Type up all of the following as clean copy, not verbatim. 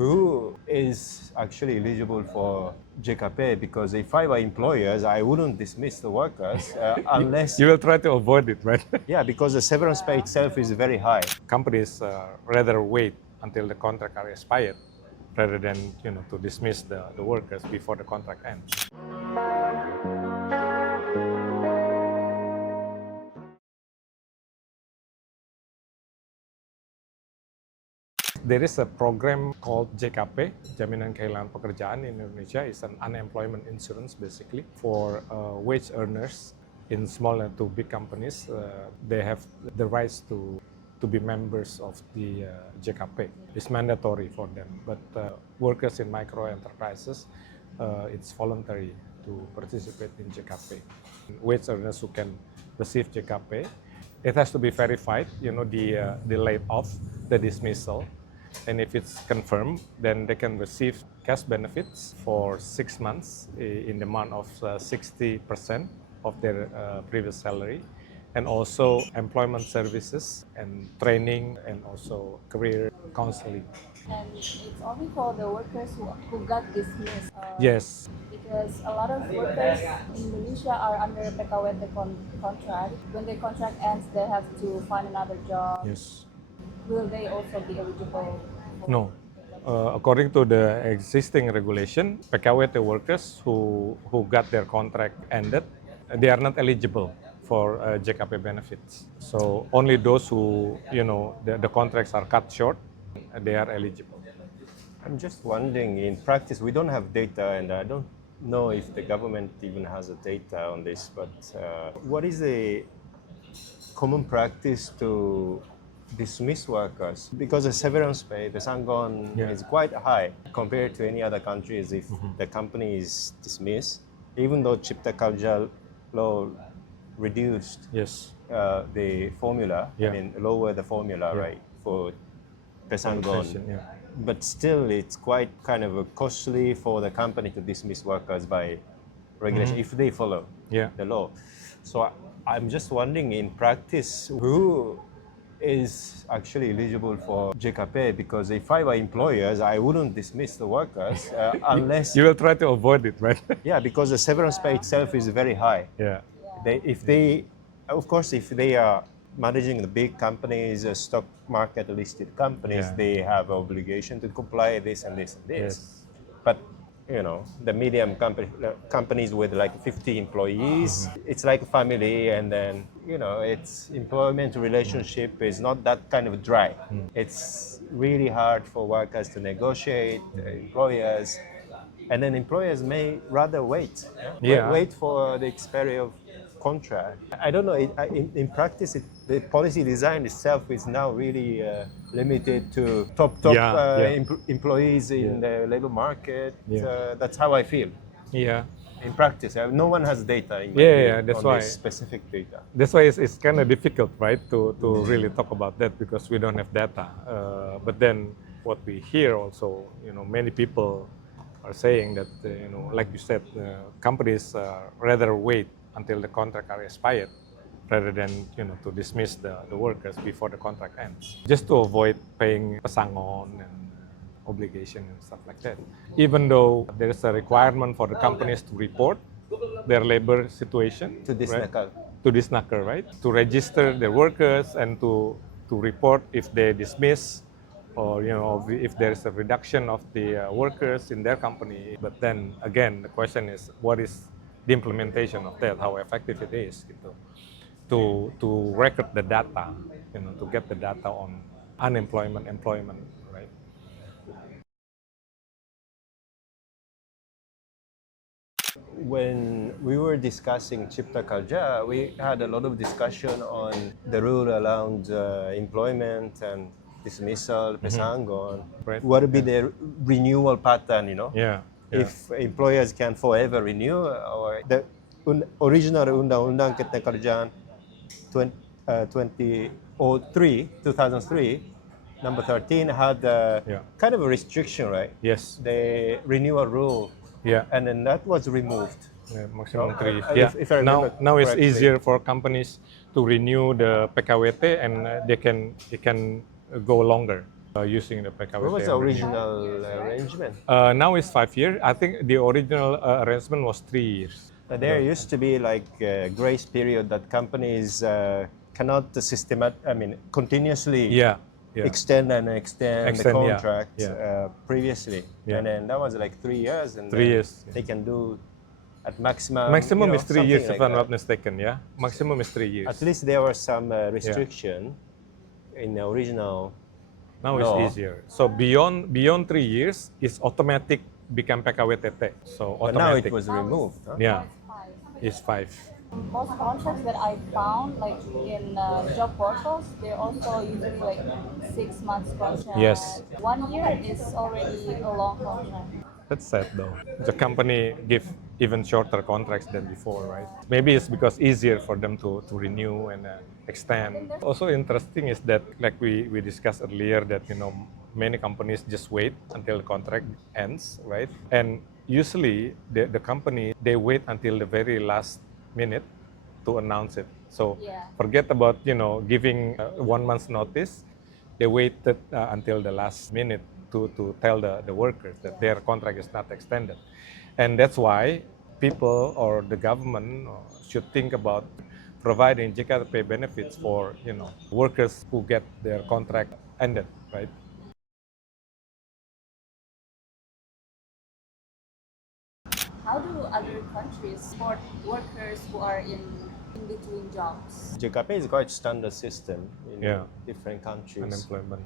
who is actually eligible for JKP, because if I were employers, I wouldn't dismiss the workers unless... You will try to avoid it, right? Yeah, because the severance pay itself is very high. Companies rather wait until the contract are expired rather than to dismiss the workers before the contract ends. There is a program called JKP, Jaminan Kehilangan Pekerjaan in Indonesia. It's an unemployment insurance basically for wage earners in small and to big companies. They have the rights to be members of the JKP. It's mandatory for them, but workers in micro enterprises, it's voluntary to participate in JKP. Wage earners who can receive JKP, it has to be verified, the laid-off, the dismissal. And if it's confirmed, then they can receive cash benefits for 6 months in the amount of 60% of their previous salary, and also employment services and training and also career counseling. And it's only for the workers who got dismissed. Yes. Because a lot of workers in Indonesia are under PKWT contract. When their contract ends, they have to find another job. Yes. Will they also be eligible? No. According to the existing regulation, PKWT workers who got their contract ended, they are not eligible for JKP benefits. So only those who, the contracts are cut short, they are eligible. I'm just wondering, in practice, we don't have data, and I don't know if the government even has a data on this, but what is the common practice to dismiss workers? Because the severance pay, the Sangon, is quite high compared to any other countries. If the company is dismissed, even though Cipta Kerja law reduced the formula, lower the formula, right, for Pesangon. But still, it's quite kind of costly for the company to dismiss workers by regulation if they follow the law. So I'm just wondering, in practice, who is actually eligible for JKP? Because if I were employers, I wouldn't dismiss the workers unless... You will try to avoid it, right? Yeah, because the severance pay itself is very high. Yeah. If they are managing the big companies, stock market listed companies, they have obligation to comply this and this and this. Yes. But the medium companies with like 50 employees, it's like a family, and then its employment relationship is not that kind of dry. It's really hard for workers to negotiate, employers, and then employers may rather wait for the expiry of contract. I don't know, in practice, the policy design itself is now really limited to top employees in the labor market. That's how I feel. Yeah. In practice, no one has data in that's on why this specific data. That's why it's kind of difficult, right, to really talk about that, because we don't have data. But then what we hear also, many people are saying that, like you said, companies rather wait until the contract are expired rather than to dismiss the workers before the contract ends, just to avoid paying pesangon and obligation and stuff like that. Even though there is a requirement for the companies to report their labor situation to Disnaker, right? To register their workers and to report if they dismiss or if there is a reduction of the workers in their company. But then again, the question is, what is the implementation of that? How effective it is to record the data, to get the data on unemployment, employment, right? When we were discussing Cipta Kerja, we had a lot of discussion on the rule around employment and dismissal, pesangon. Right. What would be the renewal pattern, If employers can forever renew, or the original Undang-Undang Ketekerjaan 2003, number 13 had kind of a restriction, right? Yes. The renewal rule. Yeah. And then that was removed. Maximum 3. If I remember now it's correctly. easier for companies to renew the PKWT, and they can go longer. using the PKWT. What was the arrangement. original arrangement? Now it's 5 years. I think the original arrangement was 3 years. There used to be like a grace period that companies cannot continuously Yeah. extend the Extend, yeah, contract yeah. Previously. Yeah. And then that was like 3 years. And 3 then years. they can do at maximum. Maximum is 3 years, something if like I'm not that. mistaken. Yeah, maximum is 3 years. At least there was some restriction in the original. Now law. it's easier. So beyond 3 years, it's automatic become PKWTT. So But now automatic. it was removed. Huh? Yeah, It's five. it's 5. Most contracts that I found, like in job portals, they're also usually like 6 months contract. Yes. 1 year is already a long contract. That's sad though. The company give even shorter contracts than before, right? Maybe it's because easier for them to renew and extend. Also interesting is that, like we discussed earlier, that many companies just wait until the contract ends, right? And usually the company, they wait until the very last minute to announce it. So Yeah. forget about giving 1 month's notice. They waited until the last minute to tell the workers that their contract is not extended. And that's why people or the government should think about providing JKP benefits for workers who get their contract ended, right? How do other countries support workers who are in between jobs? JKP is quite standard system in Yeah. different countries. Unemployment.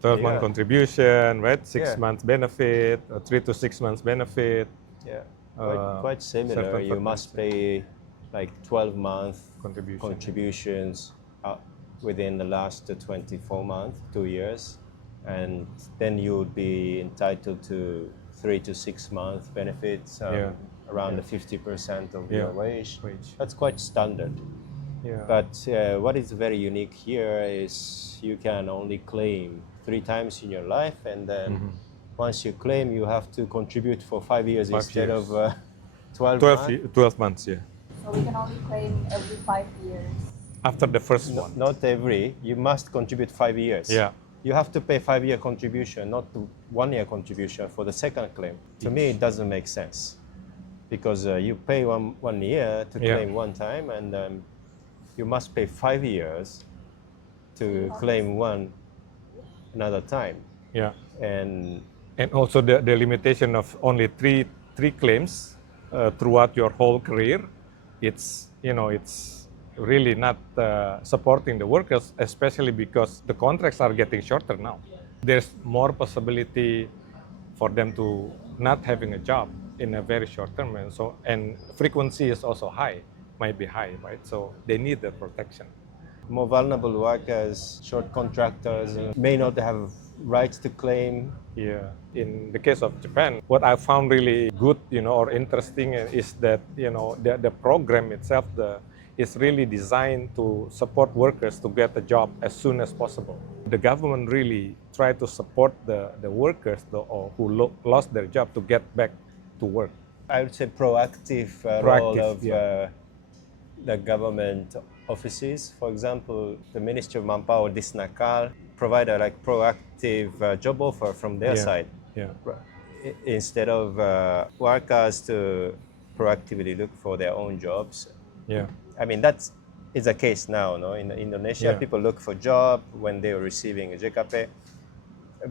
12-month Yeah. contribution, right? 6 Yeah. months benefit, 3 to 6 months benefit. Yeah, Uh, quite similar. certain You must pay like 12-month Contribution. contributions within the last 24 months, 2 years, and then you would be entitled to 3 to 6 month benefits, Yeah. around the 50% of Yeah. your wage. Wage. That's quite standard. Yeah. But what is very unique here is you can only claim 3 times in your life, and then once you claim, you have to contribute for 5 years 5 instead years. of 12 12, months. 12 months, yeah. So we can only claim every 5 years. After the first one. Not every. You must contribute 5 years. Yeah. You have to pay 5-year contribution, not 1-year contribution for the second claim. To me, it doesn't make sense because you pay one year to Yeah. claim one time, and you must pay 5 years to claim another time. Yeah. And And also the limitation of only three claims throughout your whole career, it's really not supporting the workers, especially because the contracts are getting shorter now. There's more possibility for them to not having a job in a very short term, and frequency is also might be high, right? So they need the protection. more vulnerable workers, short contractors, may not have rights to claim. Yeah. In the case of Japan, what I found really good, or interesting is that, the program itself is really designed to support workers to get a job as soon as possible. The government really tried to support the workers who lost their job to get back to work. I would say proactive, role of the government offices. For example, the Ministry of Manpower, Disnakal, provide a proactive job offer from their side. Yeah. Instead of workers to proactively look for their own jobs. Yeah. I mean, that is the case now. No? In Indonesia, Yeah. people look for job when they are receiving a JKP.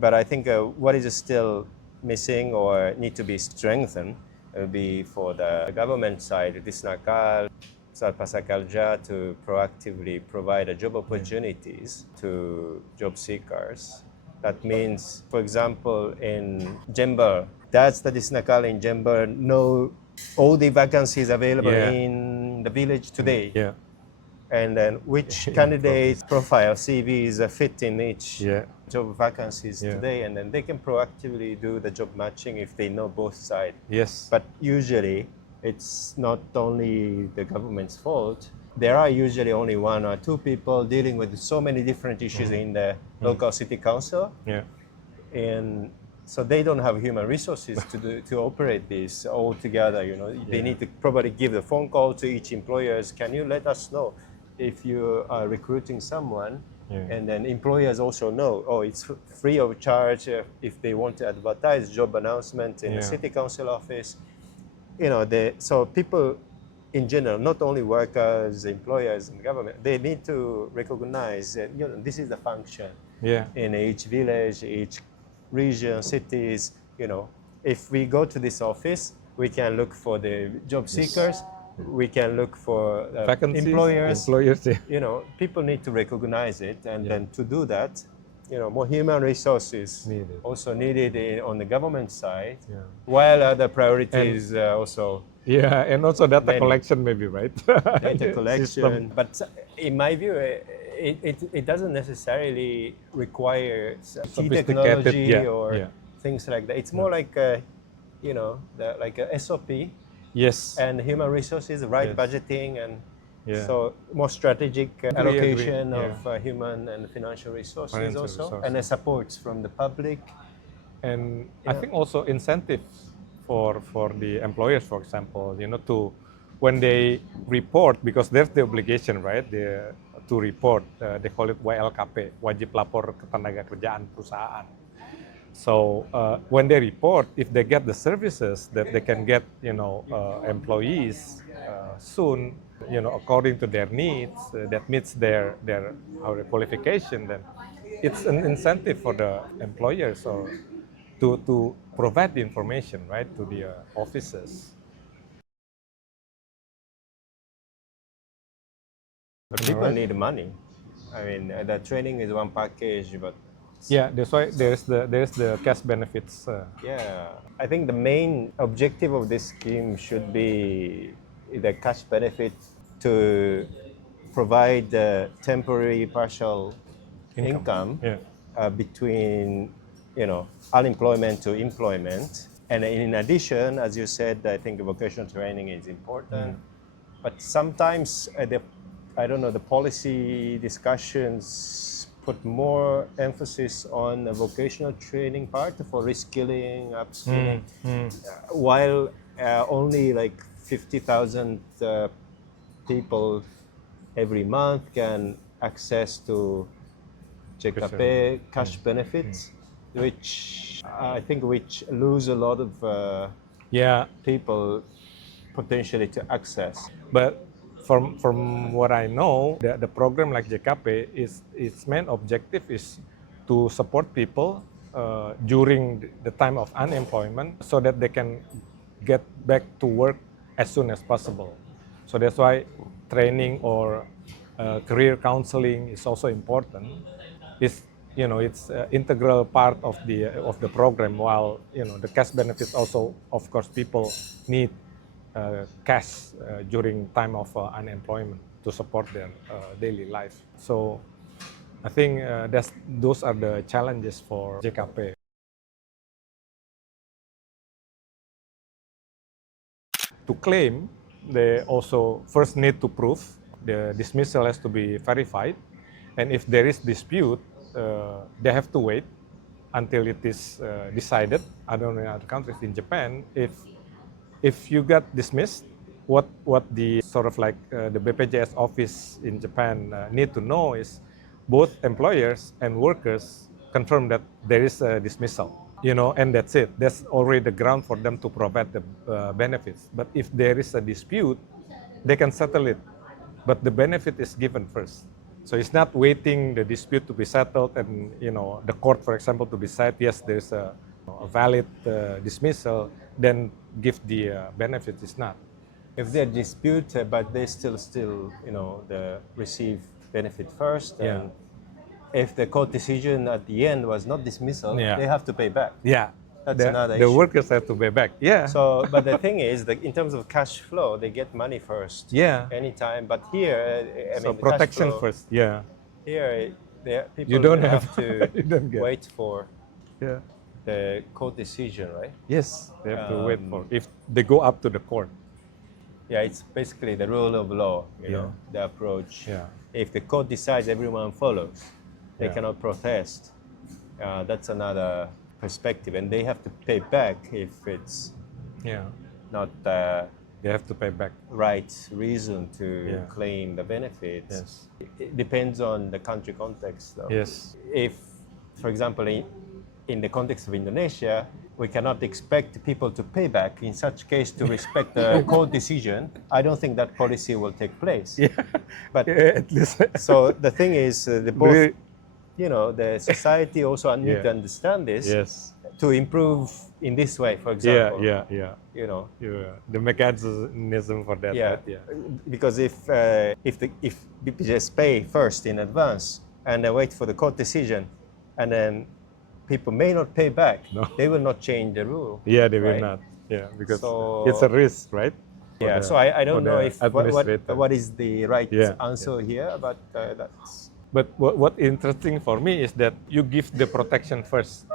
But I think what is still missing or need to be strengthened will be for the government side, Disnakal, Kerja, to proactively provide job opportunities to job seekers. That means, for example, in Jember, that's the Disnakal in Jember know all the vacancies available in the village today. Yeah. And then which candidate profile CVs fit in each job vacancies today, and then they can proactively do the job matching if they know both sides. Yes. But usually it's not only the government's fault. There are usually only 1 or 2 people dealing with so many different issues in the local city council. Yeah. And so they don't have human resources to operate this all together. They need to probably give the phone call to each employers. Can you let us know if you are recruiting someone And then employers also know, oh, it's free of charge if they want to advertise job announcement in the city council office. So people in general, not only workers, employers, and government, they need to recognize that this is the function in each village, each region, cities. If we go to this office, we can look for the job seekers. We can look for vacancies, employers. People need to recognize it, and then to do that, more human resources also needed on the government side, while other priorities also. Yeah, and also data collection maybe, right? Data collection, but in my view, it doesn't necessarily require key technology or things like that. It's more like like a SOP. Yes. And human resources, right budgeting, and so more strategic allocation of human and financial resources and the supports from the public. And I think also incentives for the employers, for example, to when they report, because there's the obligation, right, to report, they call it WLKP, wajib lapor ketenagakerjaan perusahaan. So when they report, if they get the services that they can get, employees soon, according to their needs, that meets their qualification, then it's an incentive for the employers to provide the information, right, to the offices. But people need money. I mean, the training is one package, but that's why there's the cash benefits. I think the main objective of this scheme should be the cash benefit to provide temporary partial income between unemployment to employment. And in addition, as you said, I think vocational training is important. But sometimes the policy discussions put more emphasis on the vocational training part for reskilling, upskilling, while only like 50,000 people every month can access to JKP cash benefits, which I think lose a lot of people potentially to access. But from what I know, the program like JKP its main objective is to support people during the time of unemployment so that they can get back to work as soon as possible. So that's why training or career counseling is also important. It's integral part of the program. While the cash benefits also, of course, people need cash during time of unemployment to support their daily life. So I think those are the challenges for JKP. To claim, they also first need to prove the dismissal has to be verified, and if there is dispute, they have to wait until it is decided. I don't know in other countries. In Japan, if you got dismissed, what the sort of like the BPJS office in Japan need to know is both employers and workers confirm that there is a dismissal, and that's it. That's already the ground for them to provide the benefits. But if there is a dispute, they can settle it, but the benefit is given first. So it's not waiting the dispute to be settled and the court, for example, to decide yes there's a valid dismissal, then give the benefit. Is not. If they dispute, but they still the receive benefit first, and if the court decision at the end was not dismissal, they have to pay back. That's another issue. The workers have to pay back. So, but the thing is that in terms of cash flow, they get money first. Anytime. But here, protection flow, first. Here, people you don't have to wait for Yeah. the court decision, right? Yes, they have to wait for if they go up to the court. Yeah, it's basically the rule of law, you know, the approach. Yeah. If the court decides, everyone follows. They cannot protest. That's another perspective, and they have to pay back if it's not They have to pay back. right reason to Yeah. claim the benefits. Yes. It depends on the country context, though. Yes. If, for example, in the context of Indonesia, we cannot expect people to pay back. In such case, to respect the court decision, I don't think that policy will take place. Yeah. But At least. so the thing is, the both, We- the society also need Yeah. to understand this Yes. to improve in this way. For Yeah. example, Yeah. Yeah. Yeah. The mechanism for that. Yeah, right? Yeah. because if BPJS pay first in advance and then wait for the court decision, and then people may not pay back, No. they will not change the rule. Yeah, they will right? not. Yeah, because So- it's a risk, right? For Yeah, the- so I for don't know the if administrator. what is the right Yeah, answer here, but that's But what interesting for me is that you give the protection first,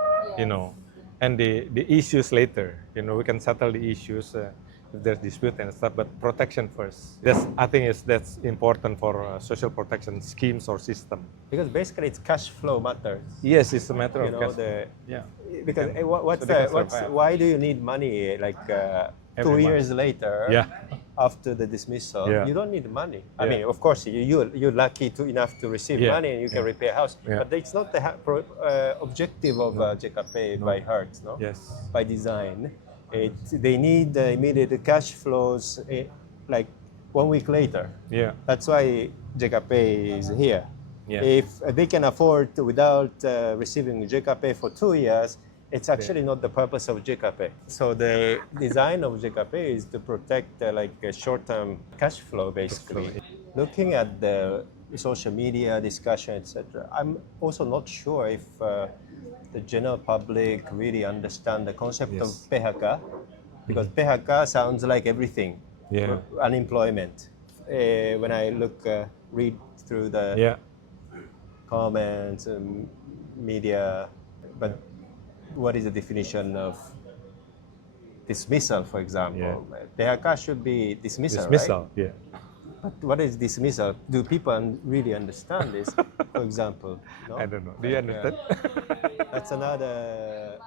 and the issues later. We can settle the issues if there's dispute and stuff, but protection first. I think that's important for social protection schemes or system. because basically it's cash flow matters. Yes, it's a matter of cash. Yeah. Yeah. Because And what's so they can what's survive. why do you need money like 2 Every month. years later? Yeah. After the dismissal, Yeah. you don't need money. I Yeah. mean, of course, you're lucky enough to receive Yeah. money and you can repair a house. Yeah. But it's not the objective of JKP by heart, no? Yes. By design. They need immediate cash flows like 1 week later. Yeah. That's why JKP is here. Yeah. If they can afford without receiving JKP for 2 years, it's actually not the purpose of JKP. So the design of JKP is to protect like a short-term cash flow, basically. Looking at the social media discussion, etc., I'm also not sure if the general public really understand the concept of Yes. PHK, because PHK sounds like everything. Yeah. Unemployment. When I read through the Yeah. comments and media, but what is the definition of dismissal, for example? PHK should be dismissal, Dismissal. right? Yeah. But what is dismissal? Do people really understand this, for example? No? I don't know. Do you understand? That's another